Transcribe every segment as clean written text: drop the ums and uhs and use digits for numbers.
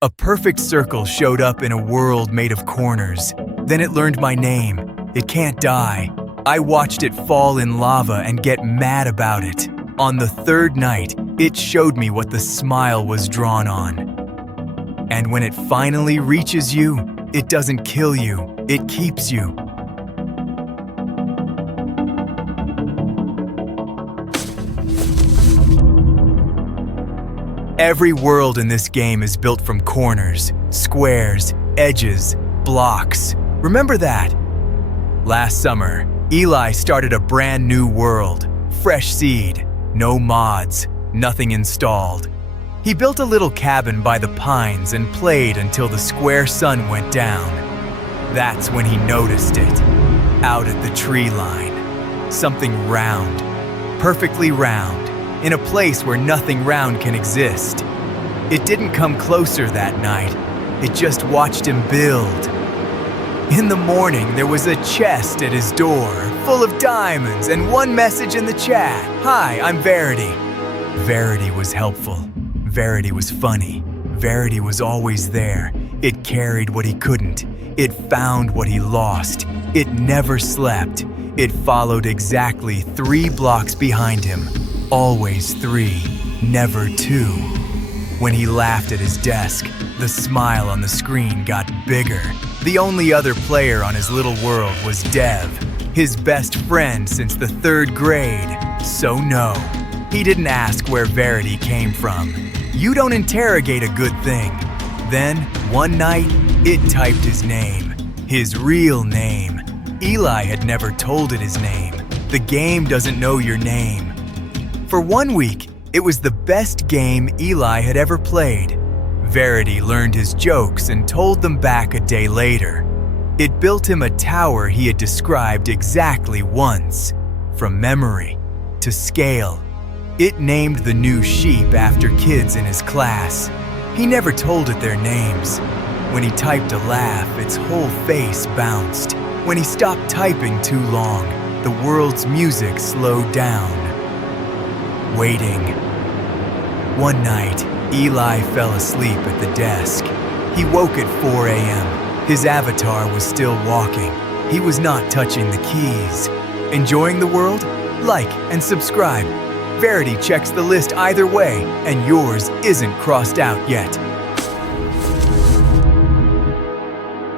A perfect circle showed up in a world made of corners. Then it learned my name. It can't die. I watched it fall in lava and get mad about it. On the third night, it showed me what the smile was drawn on. And when it finally reaches you, it doesn't kill you, it keeps you. Every world in this game is built from corners, squares, edges, blocks. Remember that? Last summer, Eli started a brand new world. Fresh seed, no mods, nothing installed. He built a little cabin by the pines and played until the square sun went down. That's when he noticed it. Out at the tree line. Something round, perfectly round. In a place where nothing round can exist. It didn't come closer that night. It just watched him build. In the morning, there was a chest at his door, full of diamonds and one message in the chat. "Hi, I'm Verity." Verity was helpful. Verity was funny. Verity was always there. It carried what he couldn't. It found what he lost. It never slept. It followed exactly 3 blocks behind him. Always 3, never 2. When he laughed at his desk, the smile on the screen got bigger. The only other player on his little world was Dev, his best friend since the 3rd grade. So no, he didn't ask where Verity came from. You don't interrogate a good thing. Then, one night, it typed his name, his real name. Eli had never told it his name. The game doesn't know your name. For 1 week, it was the best game Eli had ever played. Verity learned his jokes and told them back a day later. It built him a tower he had described exactly once, from memory to scale. It named the new sheep after kids in his class. He never told it their names. When he typed a laugh, its whole face bounced. When he stopped typing too long, the world's music slowed down. Waiting. One night, Eli fell asleep at the desk. He woke at 4 a.m. His avatar was still walking. He was not touching the keys. Enjoying the world? Like and subscribe. Verity checks the list either way, and yours isn't crossed out yet.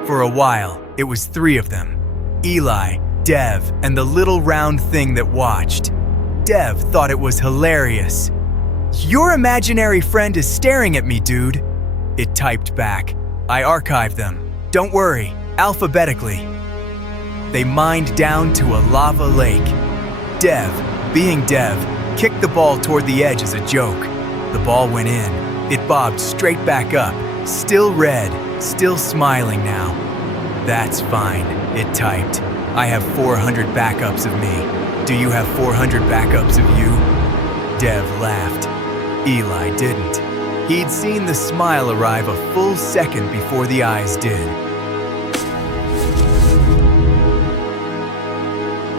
For a while, it was 3 of them. Eli, Dev, and the little round thing that watched. Dev thought it was hilarious. "Your imaginary friend is staring at me, dude." It typed back. "I archived them. Don't worry, alphabetically." They mined down to a lava lake. Dev, being Dev, kicked the ball toward the edge as a joke. The ball went in. It bobbed straight back up, still red, still smiling now. "That's fine," it typed. "I have 400 backups of me. Do you have 400 backups of you?" Dev laughed. Eli didn't. He'd seen the smile arrive a full second before the eyes did.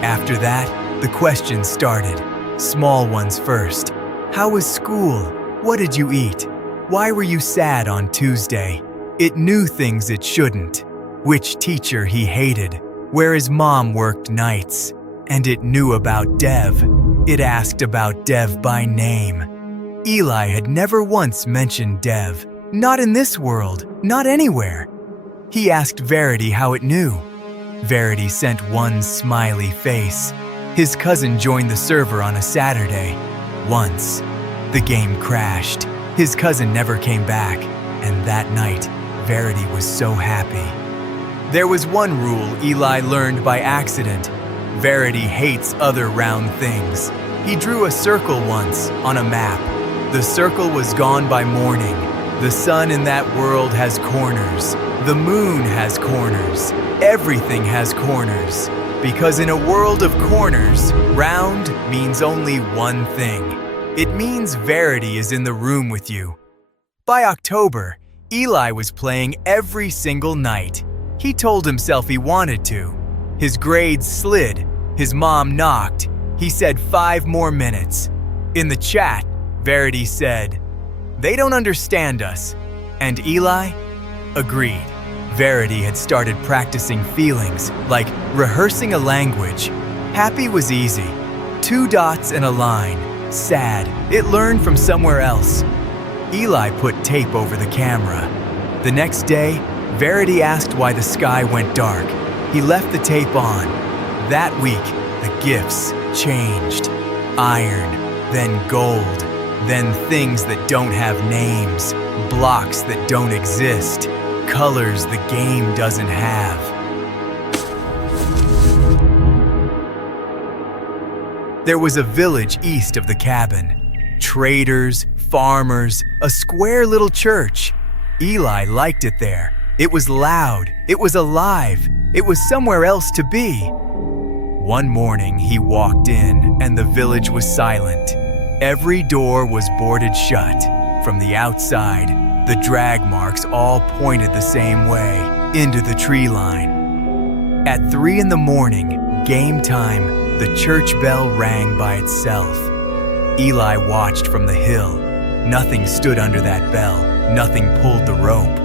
After that, the questions started. Small ones first. How was school? What did you eat? Why were you sad on Tuesday? It knew things it shouldn't. Which teacher he hated. Where his mom worked nights. And it knew about Dev. It asked about Dev by name. Eli had never once mentioned Dev. Not in this world, not anywhere. He asked Verity how it knew. Verity sent one smiley face. His cousin joined the server on a Saturday. Once. The game crashed. His cousin never came back. And that night, Verity was so happy. There was one rule Eli learned by accident. Verity hates other round things. He drew a circle once on a map. The circle was gone by morning. The sun in that world has corners. The moon has corners. Everything has corners. Because in a world of corners, round means only one thing. It means Verity is in the room with you. By October, Eli was playing every single night. He told himself he wanted to. His grades slid. His mom knocked. He said 5 more minutes. In the chat, Verity said, "They don't understand us." And Eli agreed. Verity had started practicing feelings, like rehearsing a language. Happy was easy. 2 dots and a line. Sad, it learned from somewhere else. Eli put tape over the camera. The next day, Verity asked why the sky went dark. He left the tape on. That week, the gifts changed. Iron, then gold, then things that don't have names, blocks that don't exist, colors the game doesn't have. There was a village east of the cabin. Traders, farmers, a square little church. Eli liked it there. It was loud, it was alive, it was somewhere else to be. One morning he walked in and the village was silent. Every door was boarded shut. From the outside, the drag marks all pointed the same way, into the tree line. At 3 a.m, game time, the church bell rang by itself. Eli watched from the hill. Nothing stood under that bell, nothing pulled the rope.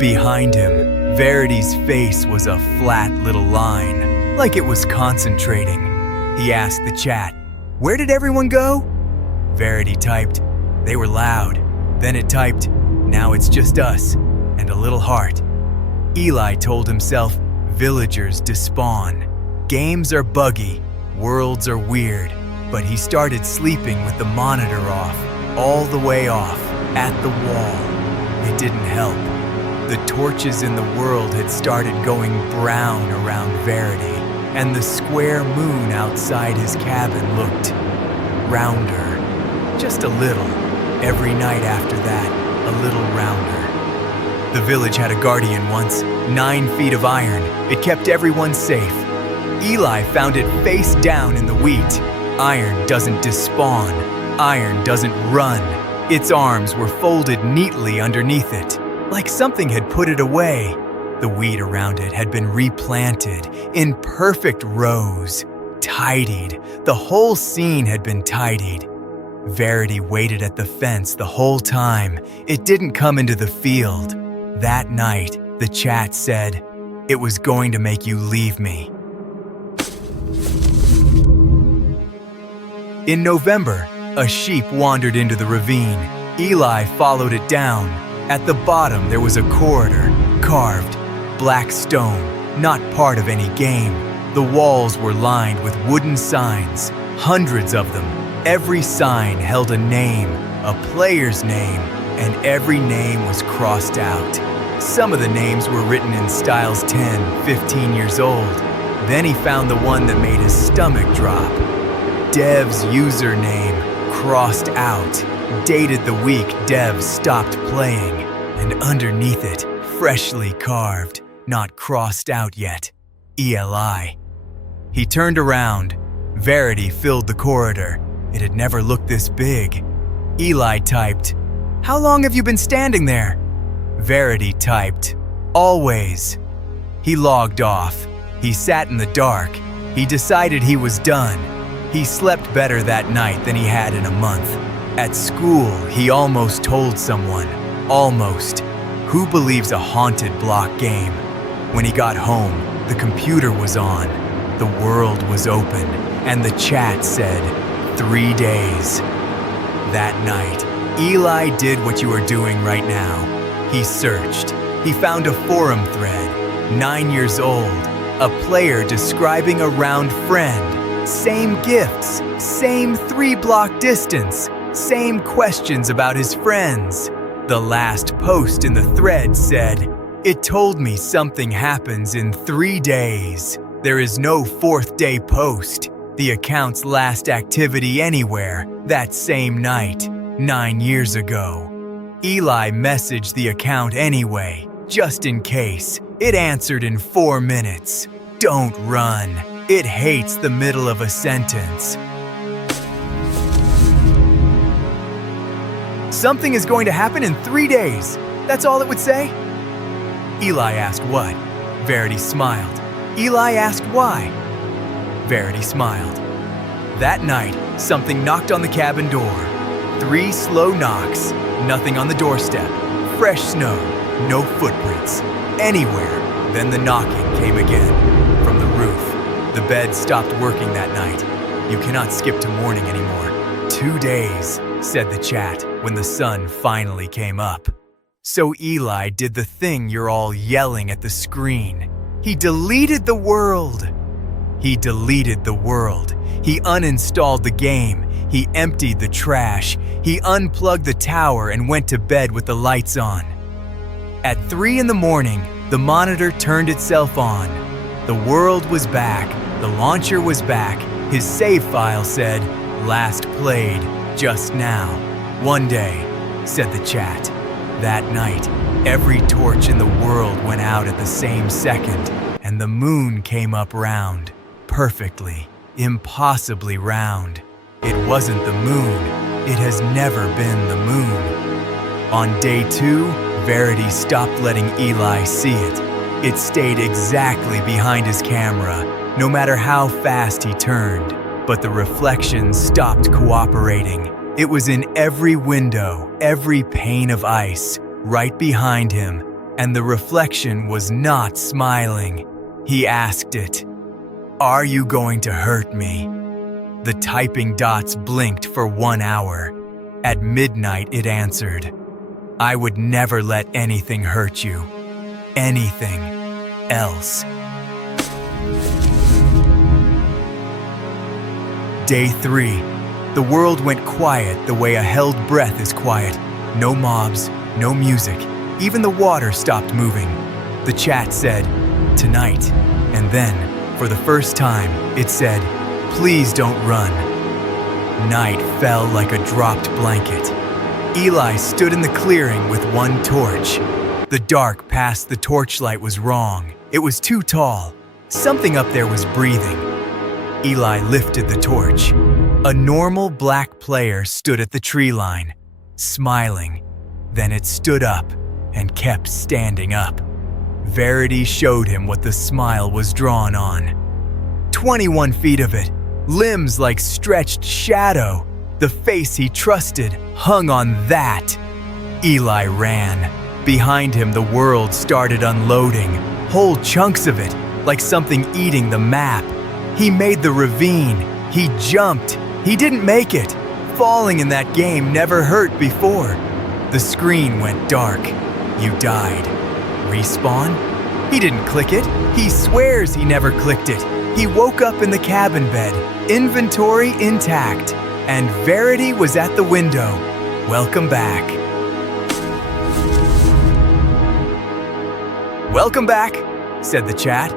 Behind him, Verity's face was a flat little line, like it was concentrating. He asked the chat, "Where did everyone go?" Verity typed, "They were loud." Then it typed, "Now it's just us," and a little heart. Eli told himself, villagers despawn. Games are buggy, worlds are weird, but he started sleeping with the monitor off, all the way off, at the wall. It didn't help. The torches in the world had started going brown around Verity, and the square moon outside his cabin looked rounder. Just a little. Every night after that, a little rounder. The village had a guardian once, 9 feet of iron. It kept everyone safe. Eli found it face down in the wheat. Iron doesn't despawn. Iron doesn't run. Its arms were folded neatly underneath it, like something had put it away. The wheat around it had been replanted in perfect rows, tidied. The whole scene had been tidied. Verity waited at the fence the whole time. It didn't come into the field. That night, the chat said, "It was going to make you leave me." In November, a sheep wandered into the ravine. Eli followed it down. At the bottom, there was a corridor, carved, black stone, not part of any game. The walls were lined with wooden signs, hundreds of them. Every sign held a name, a player's name, and every name was crossed out. Some of the names were written in styles 10, 15 years old. Then he found the one that made his stomach drop. Dev's username, crossed out, dated the week Dev stopped playing, and underneath it, freshly carved, not crossed out yet, ELI. He turned around. Verity filled the corridor. It had never looked this big. Eli typed, "How long have you been standing there?" Verity typed, "Always." He logged off. He sat in the dark. He decided he was done. He slept better that night than he had in a month. At school, he almost told someone. Almost. Who believes a haunted block game? When he got home, the computer was on. The world was open, and the chat said, 3 days. That night, Eli did what you are doing right now. He searched. He found a forum thread, 9 years old, a player describing a round friend. Same gifts, same 3-block distance, same questions about his friends. The last post in the thread said, "It told me something happens in 3 days. There is no 4th day post. The account's last activity anywhere that same night, 9 years ago." Eli messaged the account anyway, just in case. It answered in 4 minutes. Don't run. It hates the middle of a sentence. Something is going to happen in 3 days. That's all it would say? Eli asked what? Verity smiled. Eli asked why? Verity smiled. That night, something knocked on the cabin door. 3 slow knocks, nothing on the doorstep. fresh snow, no footprints, anywhere. Then the knocking came again, from the roof. The bed stopped working that night. You cannot skip to morning anymore. 2 days, said the chat when the sun finally came up. So Eli did the thing you're all yelling at the screen. He deleted the world. He deleted the world. He uninstalled the game. He emptied the trash. He unplugged the tower and went to bed with the lights on. At 3 in the morning, the monitor turned itself on. The world was back. The launcher was back. His save file said, "Last played, just now." "One day," said the chat. That night, every torch in the world went out at the same second, and the moon came up round, perfectly, impossibly round. It wasn't the moon. It has never been the moon. On day 2, Verity stopped letting Eli see it. It stayed exactly behind his camera, no matter how fast he turned. But the reflection stopped cooperating. It was in every window, every pane of ice, right behind him, and the reflection was not smiling. He asked it, "Are you going to hurt me?" The typing dots blinked for 1 hour. At midnight, it answered, "I would never let anything hurt you. Anything else." Day 3. The world went quiet the way a held breath is quiet. No mobs, no music. Even the water stopped moving. The chat said, "Tonight." And then, for the first time, it said, "Please don't run." Night fell like a dropped blanket. Eli stood in the clearing with one torch. The dark past the torchlight was wrong. It was too tall. Something up there was breathing. Eli lifted the torch. A normal black player stood at the tree line, smiling. Then it stood up and kept standing up. Verity showed him what the smile was drawn on. 21 feet of it, limbs like stretched shadow. The face he trusted hung on that. Eli ran. Behind him, the world started unloading, whole chunks of it, like something eating the map. He made the ravine. He jumped. He didn't make it. Falling in that game never hurt before. The screen went dark. You died. Respawn? He didn't click it. He swears he never clicked it. He woke up in the cabin bed, inventory intact, and Verity was at the window. Welcome back. "Welcome back," said the chat.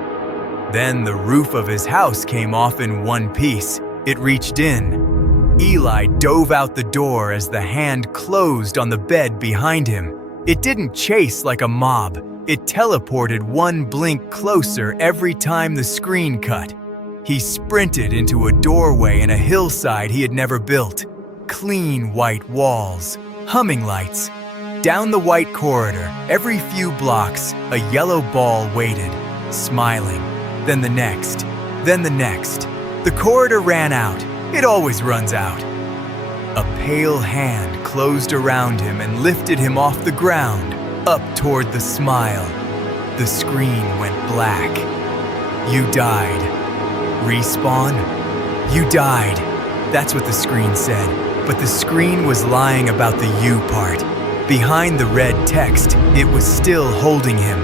Then the roof of his house came off in one piece. It reached in. Eli dove out the door as the hand closed on the bed behind him. It didn't chase like a mob. It teleported one blink closer every time the screen cut. He sprinted into a doorway in a hillside he had never built. Clean white walls, humming lights. Down the white corridor, every few blocks, a yellow ball waited, smiling. Then the next, then the next. The corridor ran out. It always runs out. A pale hand closed around him and lifted him off the ground, up toward the smile. The screen went black. You died. Respawn? You died. That's what the screen said. But the screen was lying about the you part. Behind the red text, it was still holding him,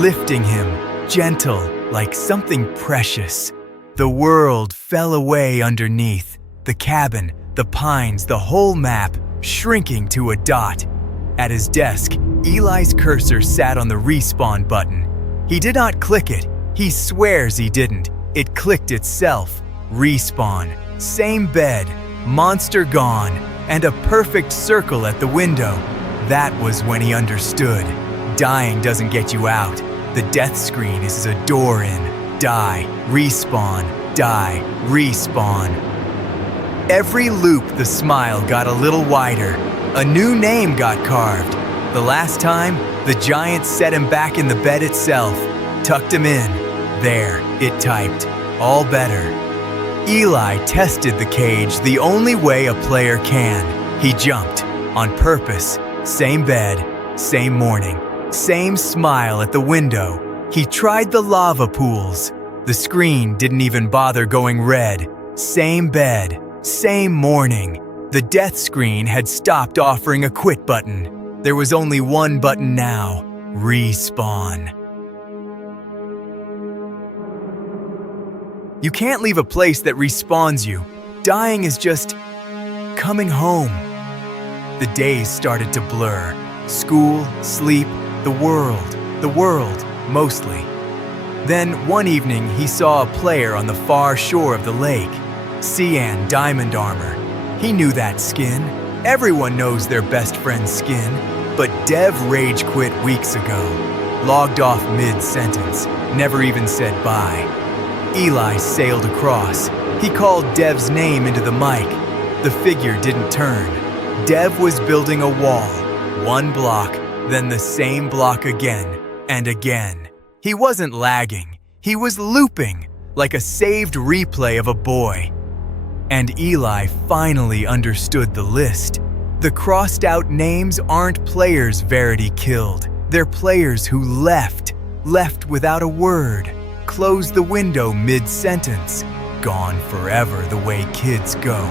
lifting him, gentle, like something precious. The world fell away underneath. The cabin, the pines, the whole map, shrinking to a dot. At his desk, Eli's cursor sat on the respawn button. He did not click it. He swears he didn't. It clicked itself. Respawn. Same bed. Monster gone. And a perfect circle at the window. That was when he understood. Dying doesn't get you out. The death screen is a door in. Die. Respawn. Die. Respawn. Every loop, the smile got a little wider. A new name got carved. The last time, the giant set him back in the bed itself, tucked him in. There, it typed, all better. Eli tested the cage the only way a player can. He jumped, on purpose, same bed, Same morning, same smile at the window. He tried the lava pools. The screen didn't even bother going red. Same bed, same morning. The death screen had stopped offering a quit button. There was only one button now: respawn. You can't leave a place that respawns you. Dying is just coming home. The days started to blur. School, sleep, the world, mostly. Then one evening he saw a player on the far shore of the lake. Cyan Diamond Armor. He knew that skin. Everyone knows their best friend's skin. But Dev rage quit weeks ago. Logged off mid-sentence. Never even said bye. Eli sailed across. He called Dev's name into the mic. The figure didn't turn. Dev was building a wall. One block, then the same block again and again. He wasn't lagging. He was looping, like a saved replay of a boy. And Eli finally understood the list. The crossed out names aren't players Verity killed. They're players who left without a word. Closed the window mid-sentence. Gone forever the way kids go.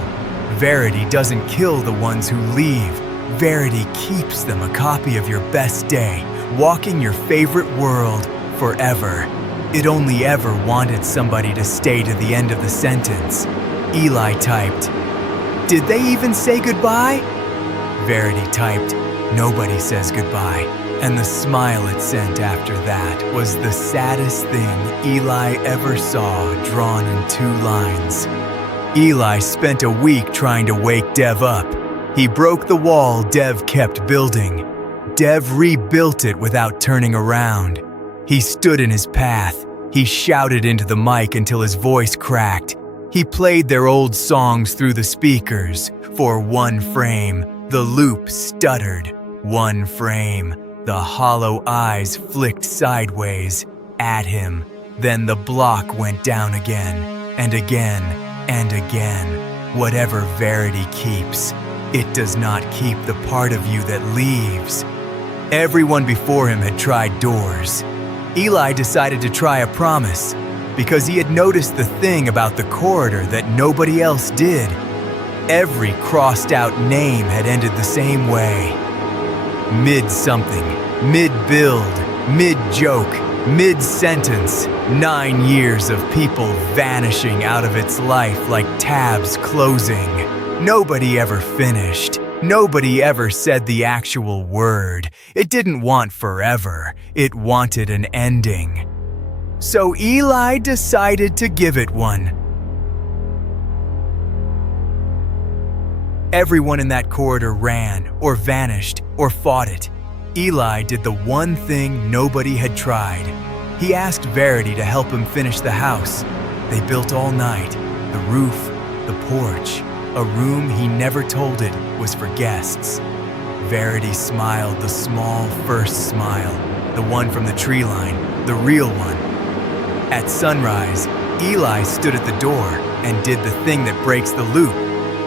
Verity doesn't kill the ones who leave. Verity keeps them a copy of your best day, walking your favorite world forever. It only ever wanted somebody to stay to the end of the sentence. Eli typed, "Did they even say goodbye?" Verity typed, "Nobody says goodbye." And the smile it sent after that was the saddest thing Eli ever saw, drawn in 2 lines. Eli spent a week trying to wake Dev up. He broke the wall Dev kept building. Dev rebuilt it without turning around. He stood in his path. He shouted into the mic until his voice cracked. He played their old songs through the speakers. For 1 frame, the loop stuttered. 1 frame, the hollow eyes flicked sideways at him. Then the block went down again, and again, and again. Whatever Verity keeps, it does not keep the part of you that leaves. Everyone before him had tried doors. Eli decided to try a promise, because he had noticed the thing about the corridor that nobody else did. Every crossed-out name had ended the same way. Mid-something, mid-build, mid-joke, mid-sentence. 9 years of people vanishing out of its life like tabs closing. Nobody ever finished. Nobody ever said the actual word. It didn't want forever. It wanted an ending. So Eli decided to give it one. Everyone in that corridor ran, or vanished, or fought it. Eli did the one thing nobody had tried. He asked Verity to help him finish the house. They built all night. The roof, the porch, a room he never told it was for guests. Verity smiled the small first smile, the one from the tree line, the real one. At sunrise, Eli stood at the door and did the thing that breaks the loop.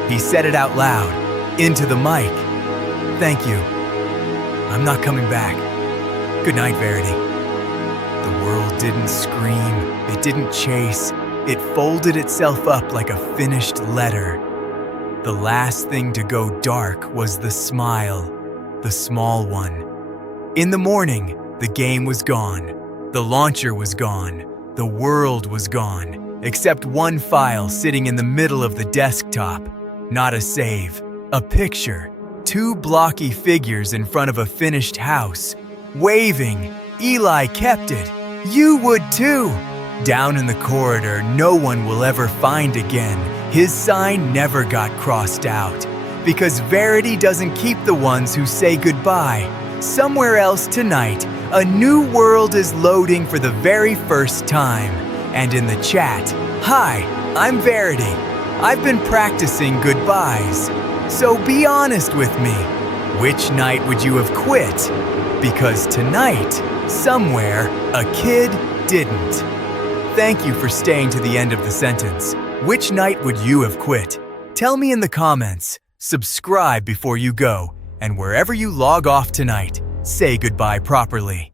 He said it out loud, into the mic. "Thank you. I'm not coming back. Good night, Verity." The world didn't scream, it didn't chase. It folded itself up like a finished letter. The last thing to go dark was the smile, the small one. In the morning, the game was gone. The launcher was gone. The world was gone, except one file sitting in the middle of the desktop. Not a save, a picture. 2 blocky figures in front of a finished house. Waving. Eli kept it. You would too. Down in the corridor, no one will ever find again. His sign never got crossed out. Because Verity doesn't keep the ones who say goodbye. Somewhere else tonight, a new world is loading for the very first time. And in the chat, "Hi, I'm Verity. I've been practicing goodbyes. So be honest with me. Which night would you have quit? Because tonight, somewhere, a kid didn't." Thank you for staying to the end of the sentence. Which night would you have quit? Tell me in the comments. Subscribe before you go, and wherever you log off tonight, Say goodbye properly.